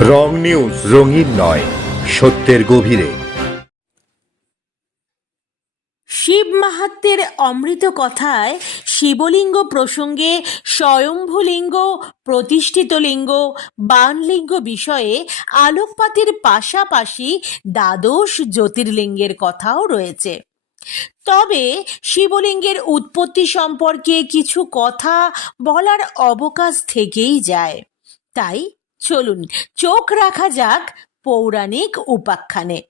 রং news, রঙিন নয়, সত্যের গভীরে। শিব মাহাত্মের অমৃত কথায় শিবলিঙ্গ প্রসঙ্গে স্বয়ম্ভুলিঙ্গ, প্রতিষ্ঠিত লিঙ্গ, বানলিঙ্গ বিষয়ে আলোকপাতের পাশাপাশি দ্বাদশ জ্যোতির্লিঙ্গের কথাও রয়েছে। তবে শিবলিঙ্গের উৎপত্তি সম্পর্কে কিছু কথা বলার অবকাশ থেকেই যায়। তাই চলুন, চোখ রাখা যাক পৌরাণিক উপাখ্যানে।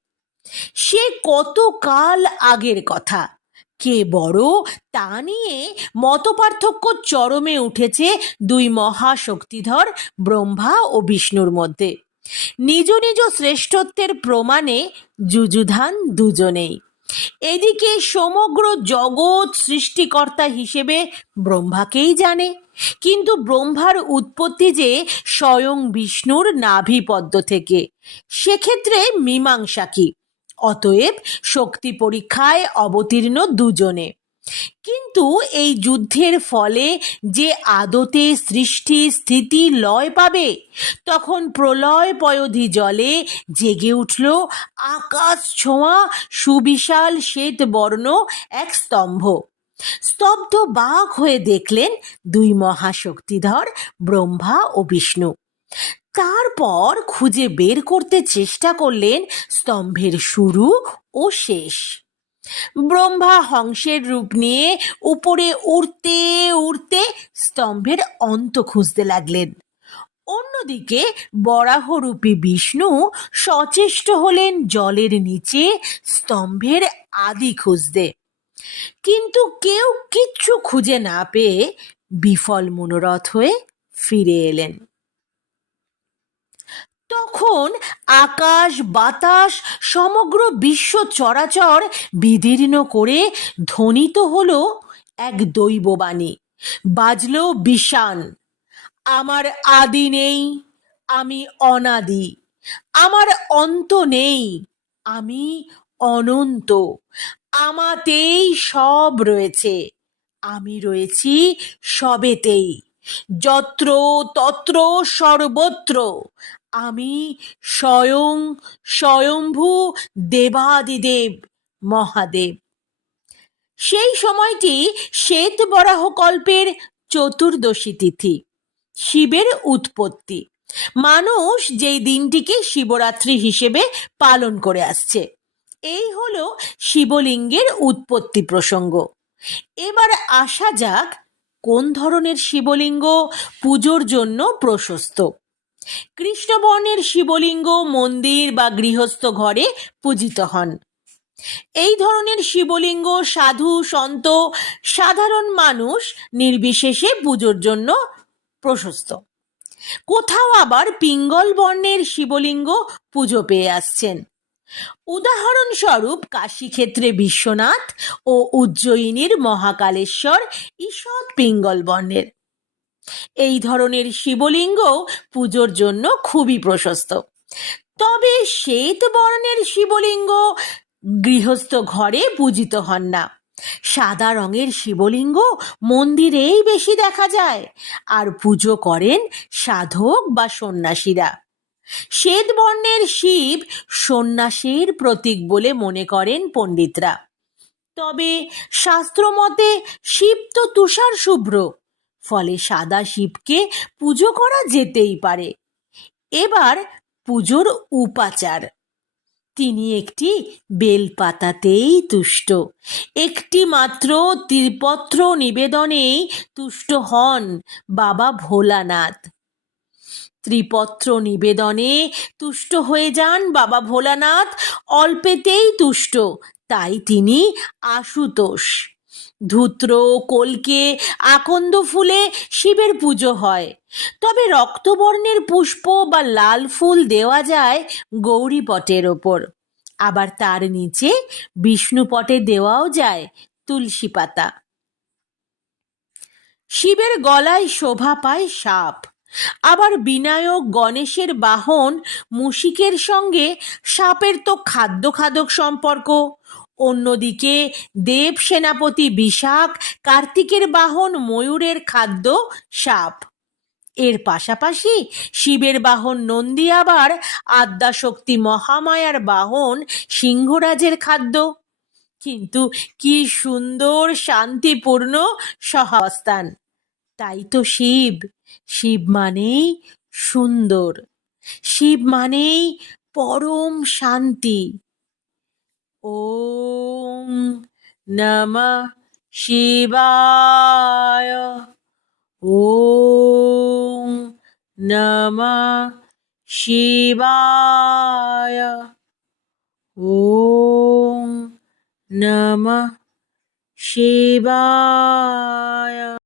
সে কত কাল আগের কথা? কে বড়, তা নিয়ে মতপার্থক্য চরমে উঠেছে দুই মহাশক্তিধর ব্রহ্মা ও বিষ্ণুর মধ্যে। নিজ নিজ শ্রেষ্ঠত্বের প্রমাণে যুযুধান দুজনেই। এদিকে সমগ্র জগৎ সৃষ্টিকর্তা হিসেবে ব্রহ্মাকেই জানে। কিন্তু ব্রহ্মার উৎপত্তি যে স্বয়ং বিষ্ণুর নাভিপদ্ম থেকে, সেক্ষেত্রে মীমাংসা কি? অতএব শক্তি পরীক্ষায় অবতীর্ণ দুজনে। কিন্তু এই যুদ্ধের ফলে যে আদতে সৃষ্টি স্থিতি লয় পাবে, তখন প্রলয় পয়োধি জলে জেগে উঠল আকাশ ছোঁয়া সুবিশাল শ্বেত বর্ণ এক স্তম্ভ। স্তব্ধ বাঘ হয়ে দেখলেন দুই মহাশক্তিধর, ব্রহ্মা ও বিষ্ণু। তারপর খুঁজে বের করতে চেষ্টা করলেন স্তম্ভের শুরু ও শেষ। ব্রহ্মা হংসের রূপ নিয়ে উপরে উড়তে উড়তে স্তম্ভের অন্ত খুঁজতে লাগলেন। অন্যদিকে বরাহরূপী বিষ্ণু সচেষ্ট হলেন জলের নিচে স্তম্ভের আদি খুঁজতে। কিন্তু কেউ কিচ্ছু খুঁজে না পেয়ে বিফল মনোরথ হয়ে ফিরে এলেন। তখন আকাশ, বাতাস, সমগ্র বিশ্ব চরাচর বিদীর্ণ করে ধ্বনিত হল এক দৈববাণী। বাজল বিষান আমার আদি নেই, আমি অনাদি। আমার অন্ত নেই, আমি অনন্ত। আমাতেই সব রয়েছে। আমি রয়েছি সবেতেই। যত্র তত্র সর্বত্র। আমি স্বয়ং স্বয়ম্ভু দেবাদিদেব মহাদেব। সেই সময়টি শ্বেত বরাহ কল্পের চতুর্দশী তিথি, শিবের উৎপত্তি। মানুষ যেই দিনটিকে শিবরাত্রি হিসেবে পালন করে আসছে। এই হলো শিবলিঙ্গের উৎপত্তি প্রসঙ্গ। এবার আসা যাক কোন ধরনের শিবলিঙ্গ পুজোর জন্য প্রশস্ত। কৃষ্ণবর্ণের শিবলিঙ্গ মন্দির বা গৃহস্থ ঘরে পূজিত হন। এই ধরনের শিবলিঙ্গ সাধু, সন্ত, সাধারণ মানুষ নির্বিশেষে পুজোর জন্য প্রশস্ত। কোথাও আবার পিঙ্গল বর্ণের শিবলিঙ্গ পুজো পেয়ে আসছেন। উদাহরণস্বরূপ কাশীক্ষেত্রে বিশ্বনাথ ও উজ্জয়িনীর মহাকালেশ্বর ঈষৎ পিঙ্গল বর্ণের। এই ধরনের শিবলিঙ্গ পুজোর জন্য খুবই প্রশস্ত। তবে শ্বেত বর্ণের শিবলিঙ্গ গৃহস্থ ঘরে পূজিত হন না। সাদা রঙের শিবলিঙ্গ মন্দিরেই বেশি দেখা যায়। আর পুজো করেন সাধক বা সন্ন্যাসীরা। শ্বেত বর্ণের শিব সন্ন্যাসীর প্রতীক বলে মনে করেন পণ্ডিতরা। তবে শাস্ত্রমতে শিব তো তুষার শুভ্র, ফলে সাদা শিবকে পুজো করা যেতেই পারে। এবার পুজোর উপাচার। তিনি একটি বেলপাতাতেই তুষ্ট। একটি মাত্র ত্রিপত্র নিবেদনেই তুষ্ট হন বাবা ভোলানাথ। ত্রিপত্র নিবেদনে তুষ্ট হয়ে যান বাবা ভোলানাথ, অল্পেতেই তুষ্ট, তাই তিনি আশুতোষ। ধূত্র কলকে আকন্দ ফুলে শিবের পুজো হয়। তবে রক্তবর্ণের পুষ্প বা লাল ফুল দেওয়া যায় গৌরী পটের ওপর। আবার তার নিচে বিষ্ণু পটে দেওয়াও যায় তুলসী পাতা। শিবের গলায় শোভা পায় সাপ। আবার বিনায়ক গণেশের বাহন মুশিকের সঙ্গে সাপের তো খাদ্য খাদক সম্পর্ক। অন্যদিকে দেব সেনাপতি বিশাখ কার্তিকের বাহন ময়ূরের খাদ্য সাপ। এর পাশাপাশি শিবের বাহন নন্দী আবার আদ্যাশক্তি মহামায়ার বাহন সিংহরাজের খাদ্য। কিন্তু কি সুন্দর শান্তিপূর্ণ সহাবস্থান। তাই তো শিব। শিব মানেই সুন্দর। শিব মানেই পরম শান্তি। ওম নমঃ শিবায়। ওম নমঃ শিবায়। ওম নমঃ শিবায়।